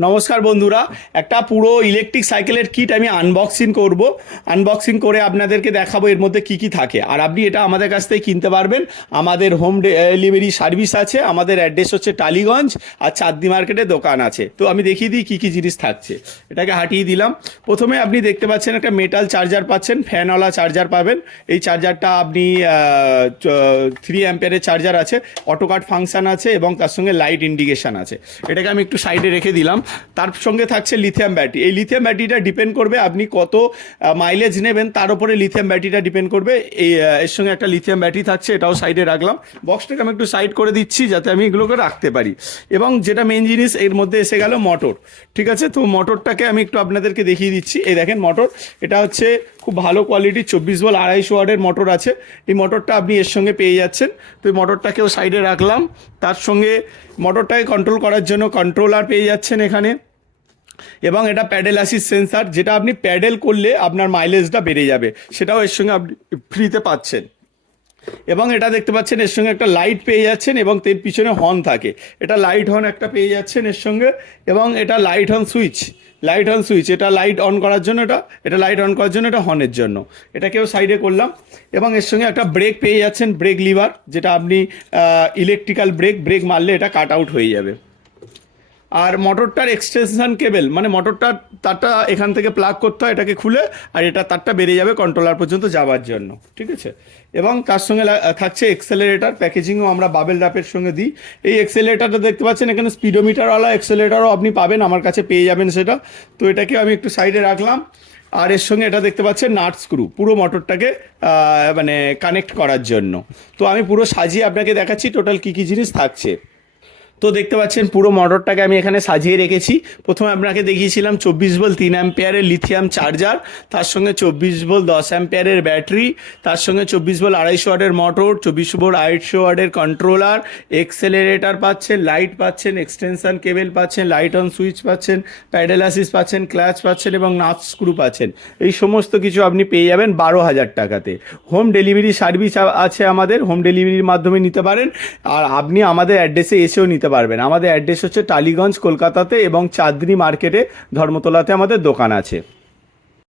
নমস্কার বন্ধুরা, একটা পুরো ইলেকট্রিক সাইকেলের কিট আমি আনবক্সিং করব। আনবক্সিং করে আপনাদেরকে দেখাবো এর মধ্যে কি কি থাকে। আর আপনি এটা আমাদের কাছ থেকে কিনতে পারবেন। আমাদের হোম ডেলিভারি সার্ভিস আছে। আমাদের অ্যাড্রেস হচ্ছে টালিগঞ্জ, আর চাঁদনি মার্কেটে দোকান আছে। তো আমি দেখিয়ে দিই কী কী জিনিস থাকছে। এটাকে হাঁটিয়ে দিলাম। প্রথমে আপনি দেখতে পাচ্ছেন একটা মেটাল চার্জার পাচ্ছেন, ফ্যানওয়ালা চার্জার পাবেন। এই চার্জারটা আপনি 3 অ্যাম্পিয়ারের চার্জার আছে, অটো কাট ফাংশন আছে এবং তার সঙ্গে লাইট ইন্ডিকেশান আছে। এটাকে আমি একটু সাইডে রেখে দিলাম। তার সঙ্গে থাকছে লিথিয়াম ব্যাটারি। এই লিথিয়াম ব্যাটারিটা ডিপেন্ড করবে আপনি কত মাইলেজ নেবেন, তার উপরে লিথিয়াম ব্যাটারিটা ডিপেন্ড করবে। এর সঙ্গে একটা লিথিয়াম ব্যাটারি থাকছে, এটাও সাইডে রাখলাম। বক্সটাকে আমি একটু সাইড করে দিচ্ছি যাতে আমি এগুলোকে রাখতে পারি। এবং যেটা মেন জিনিস এর মধ্যে এসে গেল মোটর। ঠিক আছে, তো মোটরটাকে আমি একটু আপনাদেরকে দেখিয়ে দিচ্ছি। এই দেখেন মোটর, এটা হচ্ছে খুব ভালো কোয়ালিটির 24 ভোল্ট 250 ওয়াটের মোটর আছে। এই মোটরটা আপনি এর সঙ্গে পেয়ে যাচ্ছেন। তো এই মোটরটাকেও সাইডে রাখলাম। তার সঙ্গে মোটরটাকে কন্ট্রোল করার জন্য কন্ট্রোলার পেয়ে যাচ্ছেন এখানে। এবং এটা প্যাডেল অ্যাসিস্ট সেন্সার, যেটা আপনি প্যাডেল করলে আপনার মাইলেজটা বেড়ে যাবে, সেটাও এর সঙ্গে আপনি ফ্রিতে পাচ্ছেন। এবং এটা দেখতে পাচ্ছেন এর সঙ্গে একটা লাইট পেয়ে যাচ্ছেন এবং এর পিছনে হর্ন থাকে। এটা লাইট হর্ন একটা পেয়ে যাচ্ছেন এর সঙ্গে। এবং এটা লাইট হর্ন সুইচ, এটা লাইট অন করার জন্য, এটা লাইট অন করার জন্য, এটা হর্নের জন্য। এটাকেও সাইডে করলাম। এবং এর সঙ্গে একটা ব্রেক পেয়ে যাচ্ছেন, ব্রেক লিভার, যেটা আপনি ইলেকট্রিক্যাল ব্রেক মারলে এটা কাট আউট হয়ে যাবে। আর মোটরটার এক্সটেনশন কেবেল, মানে মোটরটার তারটা এখান থেকে প্লাগ করতে হয়, এটাকে খুলে, আর এটা তারটা বেরিয়ে যাবে কন্ট্রোলার পর্যন্ত যাওয়ার জন্য। ঠিক আছে, এবং তার সঙ্গে থাকছে এক্সেলারেটার। প্যাকেজিংও আমরা বাবেল র্যাপের সঙ্গে দিই। এই এক্সেলারেটারটা দেখতে পাচ্ছেন, এখানে স্পিডোমিটারওয়ালা এক্সেলারেটারও আপনি পাবেন, আমার কাছে পেয়ে যাবেন সেটা। তো এটাকে আমি একটু সাইডে রাখলাম। আর এর সঙ্গে এটা দেখতে পাচ্ছেন নাট স্ক্রু, পুরো মোটরটাকে মানে কানেক্ট করার জন্য। তো আমি পুরো সাজিয়ে আপনাকে দেখাচ্ছি টোটাল কী কী জিনিস থাকছে। তো দেখতে পাচ্ছেন পুরো মোটরটাকে আমি এখানে সাজিয়ে রেখেছি। প্রথমে আপনাকে দেখিয়েছিলাম 24 ভোল্ট 3 অ্যাম্পিয়ারের লিথিয়াম চার্জার, তার সঙ্গে 24 ভোল্ট 10 অ্যাম্পিয়ারের ব্যাটারি, তার সঙ্গে 24 ভোল্ট 250 ওয়াটের মোটর, 24 ভোল্ট 250 ওয়াটের কন্ট্রোলার, এক্সেলারেটার পাচ্ছেন, লাইট পাচ্ছেন, এক্সটেনশন কেবেল পাচ্ছেন, লাইট অন সুইচ পাচ্ছেন, প্যাডেল অ্যাসিস্ট পাচ্ছেন, ক্লাচ পাচ্ছেন এবং নাট স্ক্রু পাচ্ছেন। এই সমস্ত কিছু আপনি পেয়ে যাবেন 12,000 টাকাতে। হোম ডেলিভারি সার্ভিস আছে আমাদের, হোম ডেলিভারির মাধ্যমে নিতে পারেন। আর আপনি আমাদের অ্যাড্রেসে এসেও নিতে পারবেন। আমাদের অ্যাড্রেস হচ্ছে টালিগঞ্জ কলকাতাতে, এবং চাঁদনি মার্কেটে ধর্মতলাতে আমাদের দোকান আছে।